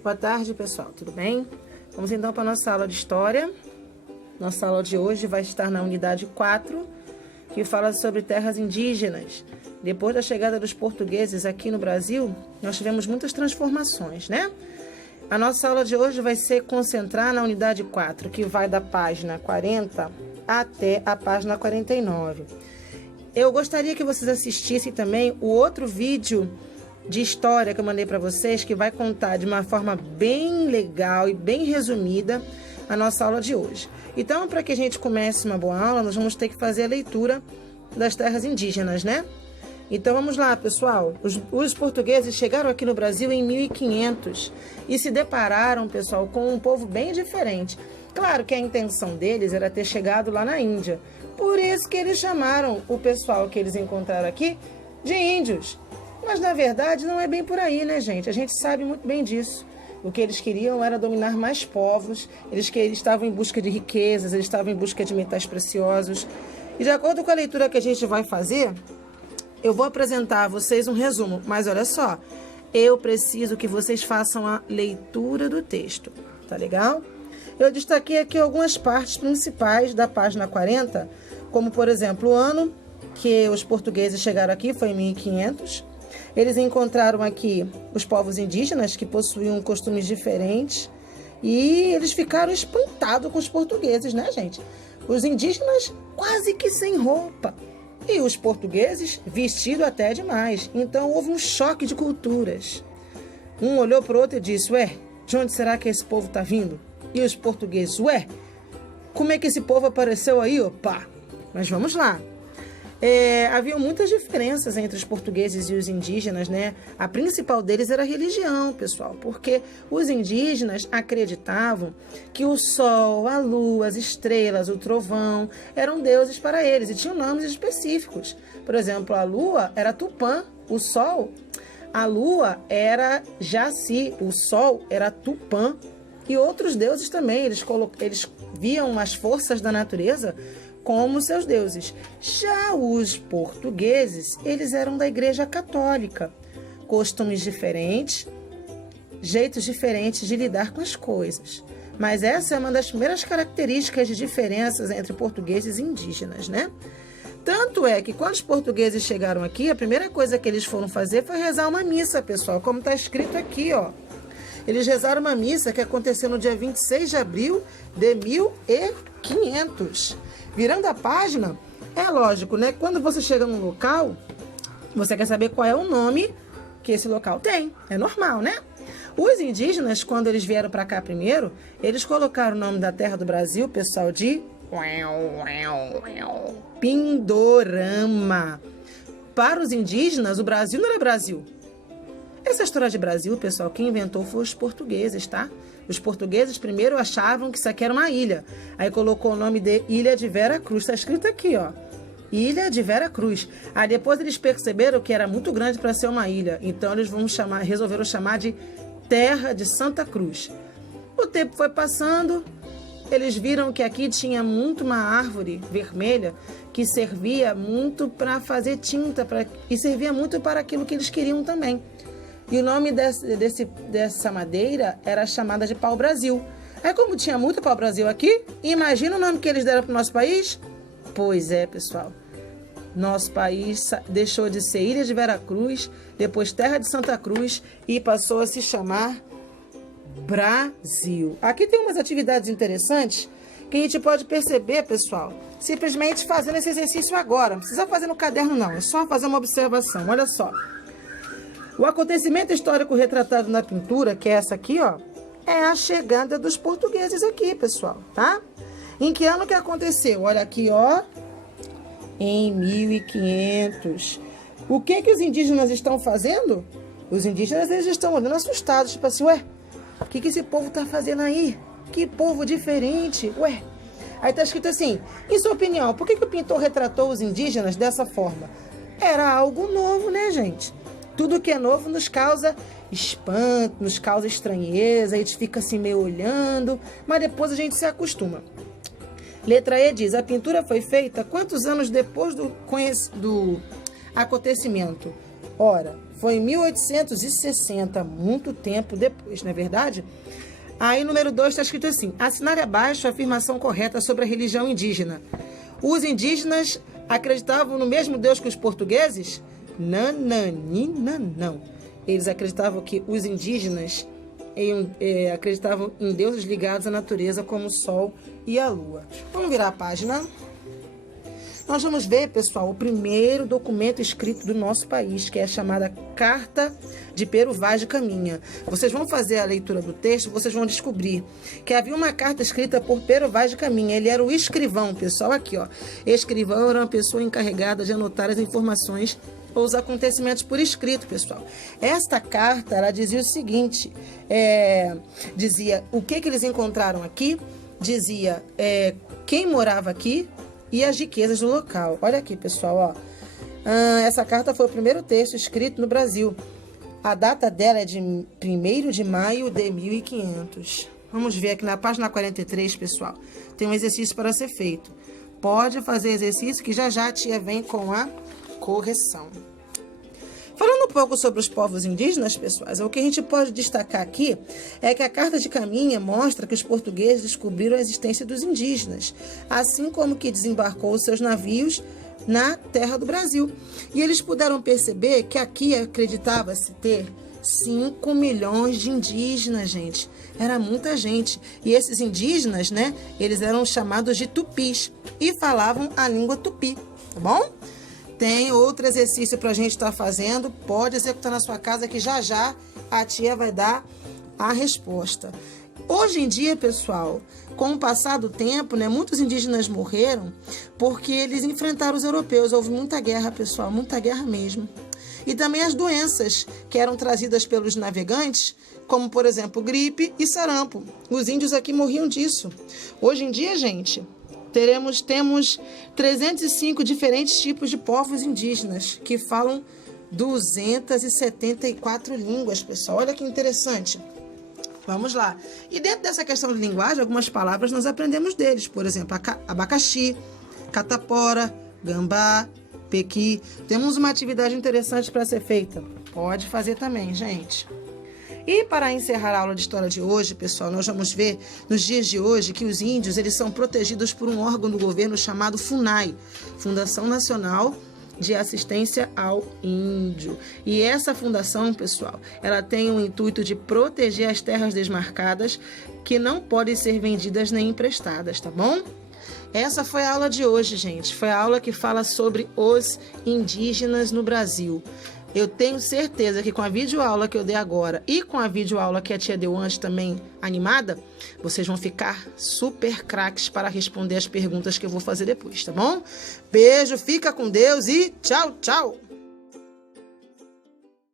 Boa tarde, pessoal, tudo bem? Vamos então para a nossa aula de História. Nossa aula de hoje vai estar na unidade 4, que fala sobre terras indígenas. Depois da chegada dos portugueses aqui no Brasil, nós tivemos muitas transformações, né? A nossa aula de hoje vai se concentrar na unidade 4, que vai da página 40 até a página 49. Eu gostaria que vocês assistissem também o outro vídeo de história que eu mandei para vocês, que vai contar de uma forma bem legal e bem resumida a nossa aula de hoje. Então, para que a gente comece uma boa aula, nós vamos ter que fazer a leitura das terras indígenas, né? Então, vamos lá, pessoal. Os portugueses chegaram aqui no Brasil em 1500 e se depararam, pessoal, com um povo bem diferente. Claro que a intenção deles era ter chegado lá na Índia. Por isso que eles chamaram o pessoal que eles encontraram aqui de índios. Mas, na verdade, não é bem por aí, né, gente? A gente sabe muito bem disso. O que eles queriam era dominar mais povos, eles estavam em busca de riquezas, eles estavam em busca de metais preciosos. E, de acordo com a leitura que a gente vai fazer, eu vou apresentar a vocês um resumo. Mas, olha só, eu preciso que vocês façam a leitura do texto, tá legal? Eu destaquei aqui algumas partes principais da página 40, como, por exemplo, o ano que os portugueses chegaram aqui foi em 1500. Eles encontraram aqui os povos indígenas, que possuíam costumes diferentes, e eles ficaram espantados com os portugueses, né, gente? Os indígenas quase que sem roupa, e os portugueses vestidos até demais. Então, houve um choque de culturas. Um olhou para o outro e disse, ué, de onde será que esse povo está vindo? E os portugueses, ué, como é que esse povo apareceu aí, opa? Mas vamos lá. Havia muitas diferenças entre os portugueses e os indígenas, né? A principal deles era a religião, pessoal, porque os indígenas acreditavam que o sol, a lua, as estrelas, o trovão eram deuses para eles e tinham nomes específicos. Por exemplo, a lua era Tupã, o sol, a lua era Jaci, o sol era Tupã e outros deuses também. Eles viam as forças da natureza como seus deuses. Já os portugueses, eles eram da Igreja Católica. Costumes diferentes, jeitos diferentes de lidar com as coisas. Mas essa é uma das primeiras características de diferenças entre portugueses e indígenas, né? Tanto é que quando os portugueses chegaram aqui, a primeira coisa que eles foram fazer foi rezar uma missa, pessoal, como está escrito aqui, ó. Eles rezaram uma missa que aconteceu no dia 26 de abril de 1500. Virando a página, é lógico, né? Quando você chega num local, você quer saber qual é o nome que esse local tem. É normal, né? Os indígenas, quando eles vieram para cá primeiro, eles colocaram o nome da terra do Brasil, pessoal, de Pindorama. Para os indígenas, o Brasil não era Brasil. Essa história de Brasil, pessoal, quem inventou foi os portugueses, tá? Os portugueses primeiro achavam que isso aqui era uma ilha. Aí colocou o nome de Ilha de Vera Cruz. Está escrito aqui, ó. Ilha de Vera Cruz. Aí depois eles perceberam que era muito grande para ser uma ilha. Então eles resolveram chamar de Terra de Santa Cruz. O tempo foi passando. Eles viram que aqui tinha muito uma árvore vermelha que servia muito para fazer tinta e servia muito para aquilo que eles queriam também. E o nome dessa madeira era chamada de pau-brasil. Aí, como tinha muito pau-brasil aqui, imagina o nome que eles deram para o nosso país? Pois é, pessoal. Nosso país deixou de ser Ilha de Vera Cruz, depois Terra de Santa Cruz e passou a se chamar Brasil. Aqui tem umas atividades interessantes que a gente pode perceber, pessoal, simplesmente fazendo esse exercício agora. Não precisa fazer no caderno, não. É só fazer uma observação. Olha só. O acontecimento histórico retratado na pintura, que é essa aqui, ó, é a chegada dos portugueses aqui, pessoal, tá? Em que ano que aconteceu? Olha aqui, ó, em 1500. O que os indígenas estão fazendo? Os indígenas, eles estão olhando assustados, tipo assim, ué, o que esse povo tá fazendo aí? Que povo diferente, ué. Aí tá escrito assim, em sua opinião, por que o pintor retratou os indígenas dessa forma? Era algo novo, né, gente? Tudo que é novo nos causa espanto, nos causa estranheza, a gente fica assim meio olhando, mas depois a gente se acostuma. Letra E diz, a pintura foi feita quantos anos depois do acontecimento? Ora, Foi em 1860, muito tempo depois, não é verdade? Aí, número 2, está escrito assim: assinale abaixo a afirmação correta sobre a religião indígena. Os indígenas acreditavam no mesmo Deus que os portugueses? Nananina, não. Eles acreditavam que os indígenas acreditavam em deuses ligados à natureza, como o sol e a lua. Vamos virar a página. Nós vamos ver, pessoal, o primeiro documento escrito do nosso país, que é a chamada Carta de Pero Vaz de Caminha. Vocês vão fazer a leitura do texto, vocês vão descobrir que havia uma carta escrita por Pero Vaz de Caminha. Ele era o escrivão, pessoal, aqui, ó. Escrivão era uma pessoa encarregada de anotar as informações ou os acontecimentos por escrito, pessoal. Esta carta, ela dizia o seguinte, dizia o que eles encontraram aqui, dizia quem morava aqui, e as riquezas do local. Olha aqui, pessoal, ó. Essa carta foi o primeiro texto escrito no Brasil. A data dela é de 1º de maio de 1500. Vamos ver aqui na página 43, pessoal. Tem um exercício para ser feito. Pode fazer exercício que já a tia vem com a correção. Falando um pouco sobre os povos indígenas, pessoais, o que a gente pode destacar aqui é que a Carta de Caminha mostra que os portugueses descobriram a existência dos indígenas, assim como que desembarcou os seus navios na terra do Brasil. E eles puderam perceber que aqui acreditava-se ter 5 milhões de indígenas, gente. Era muita gente. E esses indígenas, né, eles eram chamados de tupis e falavam a língua tupi, tá bom? Tem outro exercício para a gente estar fazendo. Pode executar na sua casa que já a tia vai dar a resposta. Hoje em dia, pessoal, com o passar do tempo, né, muitos indígenas morreram porque eles enfrentaram os europeus. Houve muita guerra, pessoal, muita guerra mesmo. E também as doenças que eram trazidas pelos navegantes, como, por exemplo, gripe e sarampo. Os índios aqui morriam disso. Hoje em dia, gente, temos 305 diferentes tipos de povos indígenas que falam 274 línguas, pessoal. Olha que interessante. Vamos lá. E dentro dessa questão de linguagem, algumas palavras nós aprendemos deles. Por exemplo, abacaxi, catapora, gambá, pequi. Temos uma atividade interessante para ser feita. Pode fazer também, gente. E para encerrar a aula de história de hoje, pessoal, nós vamos ver nos dias de hoje que os índios eles são protegidos por um órgão do governo chamado FUNAI, Fundação Nacional de Assistência ao Índio. E essa fundação, pessoal, ela tem o intuito de proteger as terras desmarcadas que não podem ser vendidas nem emprestadas, tá bom? Essa foi a aula de hoje, gente. Foi a aula que fala sobre os indígenas no Brasil. Eu tenho certeza que com a videoaula que eu dei agora e com a videoaula que a tia deu antes também animada, vocês vão ficar super craques para responder as perguntas que eu vou fazer depois, tá bom? Beijo, fica com Deus e tchau, tchau!